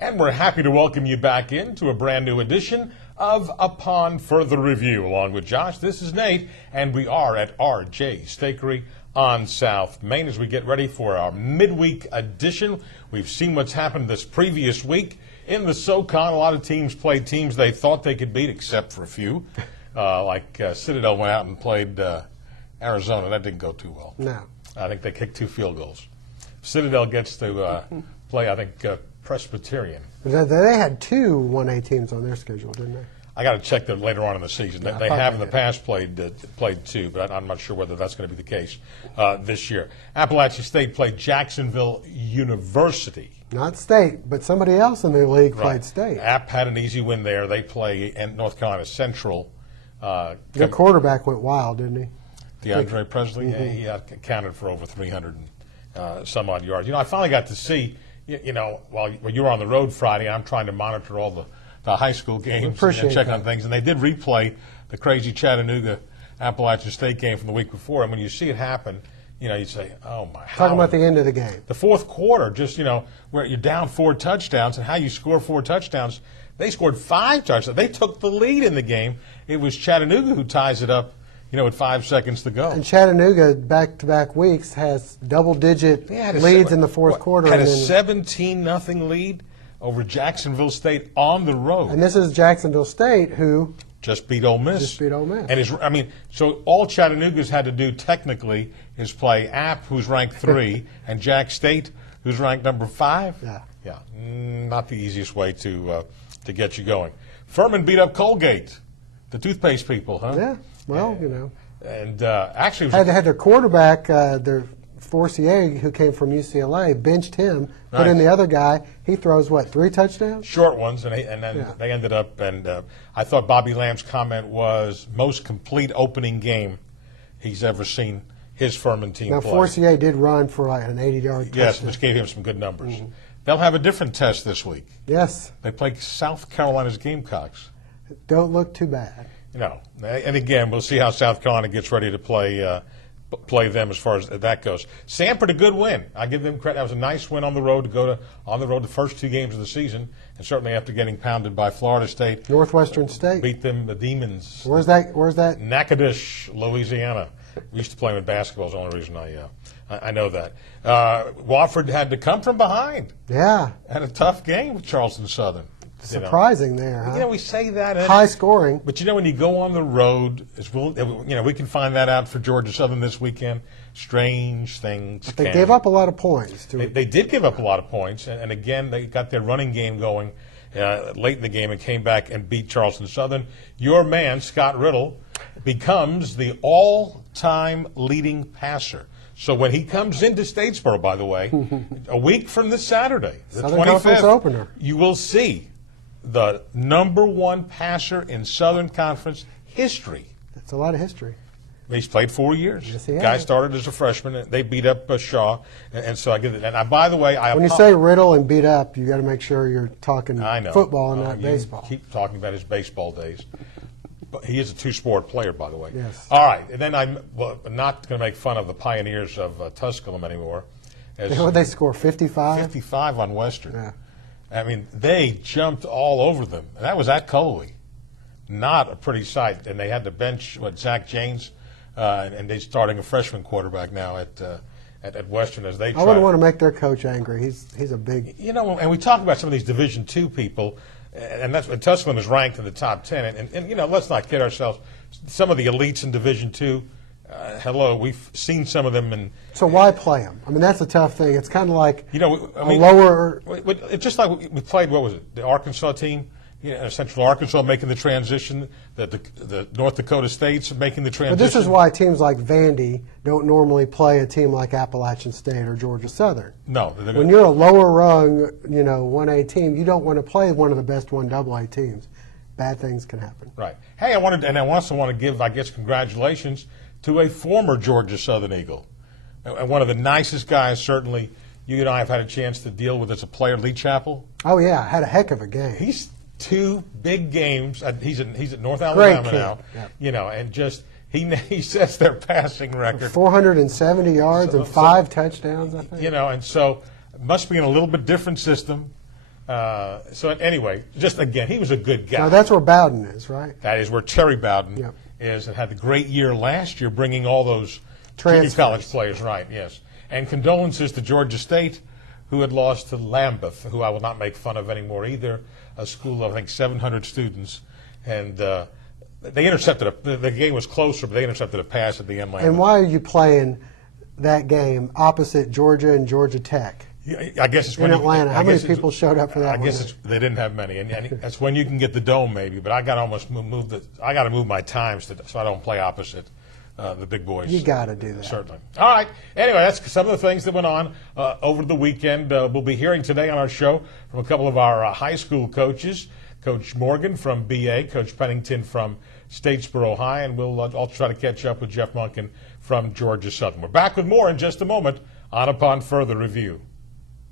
And we're happy to welcome you back into a brand new edition of Upon Further Review. Along with Josh, this is Nate, and we are at RJ Steakery on South Main as we get ready for our midweek edition. We've seen what's happened this previous week. In the SoCon, a lot of teams played teams they thought they could beat, except for a few. Citadel went out and played Arizona. That didn't go too well. No. I think they kicked 2 field goals. Citadel gets to play, I think, Presbyterian. They had 2 1A teams on their schedule, didn't they? I got to check that later on in the season. Yeah, they have in the past played 2, but I'm not sure whether that's going to be the case this year. Appalachian State played Jacksonville University. Not State, but somebody else in the league played State. App had an easy win there. They play in North Carolina Central. Their quarterback went wild, didn't he? DeAndre Presley, yeah, he accounted for over 300 and some odd yards. I finally got to see, while you were on the road Friday, I'm trying to monitor all the high school games and check on things. And they did replay the crazy Chattanooga Appalachian State game from the week before. And when you see it happen, you say, oh, my. Talking about the end of the game. The fourth quarter, just, where you're down 4 touchdowns and how you score 4 touchdowns. They scored 5 touchdowns. They took the lead in the game. It was Chattanooga who ties it up, with 5 seconds to go. And Chattanooga, back-to-back weeks, has double-digit leads in the fourth quarter. Had a 17-0 lead over Jacksonville State on the road. And this is Jacksonville State, who just beat Ole Miss. And so all Chattanooga's had to do technically is play App, who's ranked 3, and Jack State, who's ranked number 5. Yeah. Not the easiest way to get you going. Furman beat up Colgate, the toothpaste people, huh? Yeah. Well, And actually, had their quarterback, their Forcier, who came from UCLA, benched him, put in the other guy. He throws, 3 touchdowns? Short ones, and then they ended up, and I thought Bobby Lamb's comment was most complete opening game he's ever seen his Furman team play. Now, Forcier did run for an 80-yard touchdown. Yes, which gave him some good numbers. Mm-hmm. They'll have a different test this week. Yes. They play South Carolina's Gamecocks. Don't look too bad. No, and again, we'll see how South Carolina gets ready to play them as far as that goes. Samford, a good win. I give them credit. That was a nice win on the road to go on the road the first 2 games of the season, and certainly after getting pounded by Florida State. Northwestern State beat them, the Demons. Where's that? Natchitoches, Louisiana. We used to play them in basketball. Is the only reason I know that. Wofford had to come from behind. Yeah, had a tough game with Charleston Southern. Surprising there, huh? We say that. High scoring. But, when you go on the road, we can find that out for Georgia Southern this weekend. Strange things. But they gave up a lot of points. They did give up a lot of points. And again, they got their running game going late in the game and came back and beat Charleston Southern. Your man, Scott Riddle, becomes the all-time leading passer. So when he comes into Statesboro, by the way, a week from this Saturday, the Southern 25th, Conference opener, you will see the #1 passer in Southern Conference history. That's a lot of history. He's played 4 years. Yes, he has. Guy started as a freshman. And they beat up Shaw, and so I give it. And by the way, when you say Riddle and beat up, you got to make sure you're talking football and not you baseball. Keep talking about his baseball days. But he is a 2-sport player, by the way. Yes. All right, and then I'm not going to make fun of the Pioneers of Tusculum anymore. They score 55. 55 on Western. Yeah. They jumped all over them. And that was at Cullowhee. Not a pretty sight. And they had to bench, Zach James, and they're starting a freshman quarterback now at Western as they try. I wouldn't want to make their coach angry. He's a big... and we talk about some of these Division II people, and that's when Tusculum is ranked in the top 10. And let's not kid ourselves. Some of the elites in Division II, we've seen some of them. So why play them? That's a tough thing. It's kind of like lower. It's just like we played. What was it? The Arkansas team, Central Arkansas making the transition. The North Dakota States making the transition. But this is why teams like Vandy don't normally play a team like Appalachian State or Georgia Southern. No, when you're a lower rung, 1A team, you don't want to play one of the best 1AA teams. Bad things can happen. Right. Hey, I also want to give, congratulations to a former Georgia Southern Eagle. And one of the nicest guys, certainly, you and I have had a chance to deal with as a player, Lee Chappell. Oh, yeah, had a heck of a game. He's 2 big games. He's at North Alabama now. Yep. And just he sets their passing record. 470 yards and 5 touchdowns, I think. And so it must be in a little bit different system. So anyway, just again, he was a good guy. Now that's where Bowden is, right? That is where Terry Bowden Yep. is, and had the great year last year, bringing all those junior Transfers. college players. Right? Yes. And condolences to Georgia State, who had lost to Lambeth, who I will not make fun of anymore either. A school of I think 700 students, and they intercepted the game was closer, but they intercepted a pass at the end. And why are you playing that game opposite Georgia and Georgia Tech? I guess it's when in Atlanta. How many it's- people showed up for that? I guess they didn't have many, and that's when you can get the dome maybe. But I got to almost I got to move my times so I don't play opposite the big boys. You got to do that. Certainly. All right. Anyway, that's some of the things that went on over the weekend. We'll be hearing today on our show from a couple of our high school coaches, Coach Morgan from BA, Coach Pennington from Statesboro High, and we'll I'll try to catch up with Jeff Munkin from Georgia Southern. We're back with more in just a moment on Upon Further Review.